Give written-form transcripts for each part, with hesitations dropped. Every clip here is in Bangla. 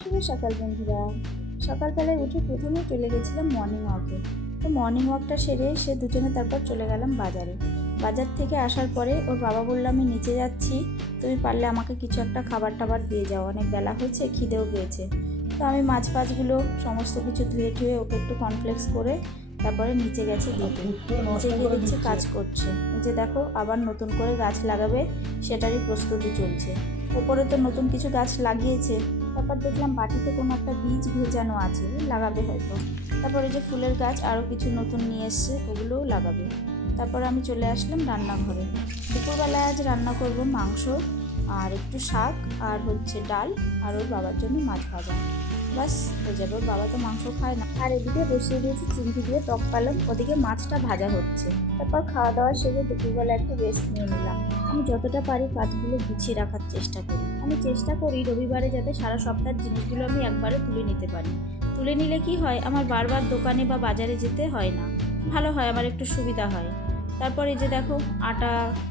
শুভ সকাল বন্ধুরা। সকালবেলায় উঠে প্রথমেই চলে গেছিলাম মর্নিং ওয়াকে। তো মর্নিং ওয়াকটা সেরে সে দুজনে তারপর চলে গেলাম বাজারে। বাজার থেকে আসার পরে ওর বাবা বলল, আমি নিচে যাচ্ছি, তুমি পারলে আমাকে কিছু একটা খাবার টাবার দিয়ে যাও, অনেক বেলা হয়েছে, খিদেও পেয়েছে। তো আমি মাছ ফাছগুলো সমস্ত কিছু ধুয়ে টুয়ে ওকে একটু কর্নফ্লেক্স করে তারপরে নিচে গেছি দিতে। নিচে গিয়ে দেখছি কাজ করছে। এই যে দেখো, আবার নতুন করে গাছ লাগাবে, সেটারই প্রস্তুতি চলছে। ওপরে তো নতুন কিছু গাছ লাগিয়েছে, তারপর দেখলাম বাটিতে কোনো একটা বীজ ভেজানো আছে, লাগাবে হয়তো। তারপরে যে ফুলের গাছ আরও কিছু নতুন নিয়ে এসছে, ওগুলোও লাগাবে। তারপর আমি চলে আসলাম রান্নাঘরে। দুপুরবেলায় আজ রান্না করব মাংস আর একটু শাক আর হচ্ছে ডাল, আর ওর বাবার জন্য মাছ ভাজা। বাস হয়ে যাবে, ওর বাবা তো মাংস খায় না। আর এদিকে বসিয়ে দিয়েছি চিংড়ি দিয়ে টক পালং, ওদিকে মাছটা ভাজা হচ্ছে। তারপর খাওয়া দাওয়া সেরে দুপুরবেলা একটু রেস্ট নিয়ে নিলাম। আমি যতটা পারি কাজগুলো গুছিয়ে রাখার চেষ্টা করি। আমি চেষ্টা করি রবিবারে যাতে সারা সপ্তাহের জিনিসগুলো আমি একবারে তুলে নিতে পারি। তুলে নিলে কি হয়, আমার বারবার দোকানে বা বাজারে যেতে হয় না, ভালো হয়, আমার একটু সুবিধা হয়। তারপর এই যে দেখো, আটা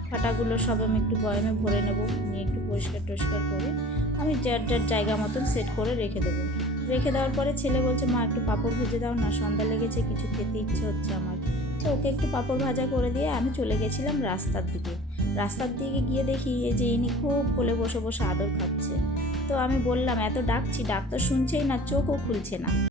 ফাটাগুলো সব আমি একটু বয়ামে ভরে নেব, নিয়ে একটু পরিষ্কার টরিষ্কার করে আমি যার যার জায়গা মতন সেট করে রেখে দেবো। রেখে দেওয়ার পরে ছেলে বলছে, মা একটু পাঁপড় ভেজে দাও না, সন্ধ্যা লেগেছে, কিছু খেতে ইচ্ছে হচ্ছে আমার। তো ওকে একটু পাঁপড় ভাজা করে দিয়ে আমি চলে গেছিলাম রাস্তার দিকে। রাস্তার দিকে গিয়ে দেখি এই যে ইনি খুব কোলে বসে বসে আদর খাচ্ছে। তো আমি বললাম, এত ডাকছি, ডাক তো শুনছেই না, চোখও খুলছে না।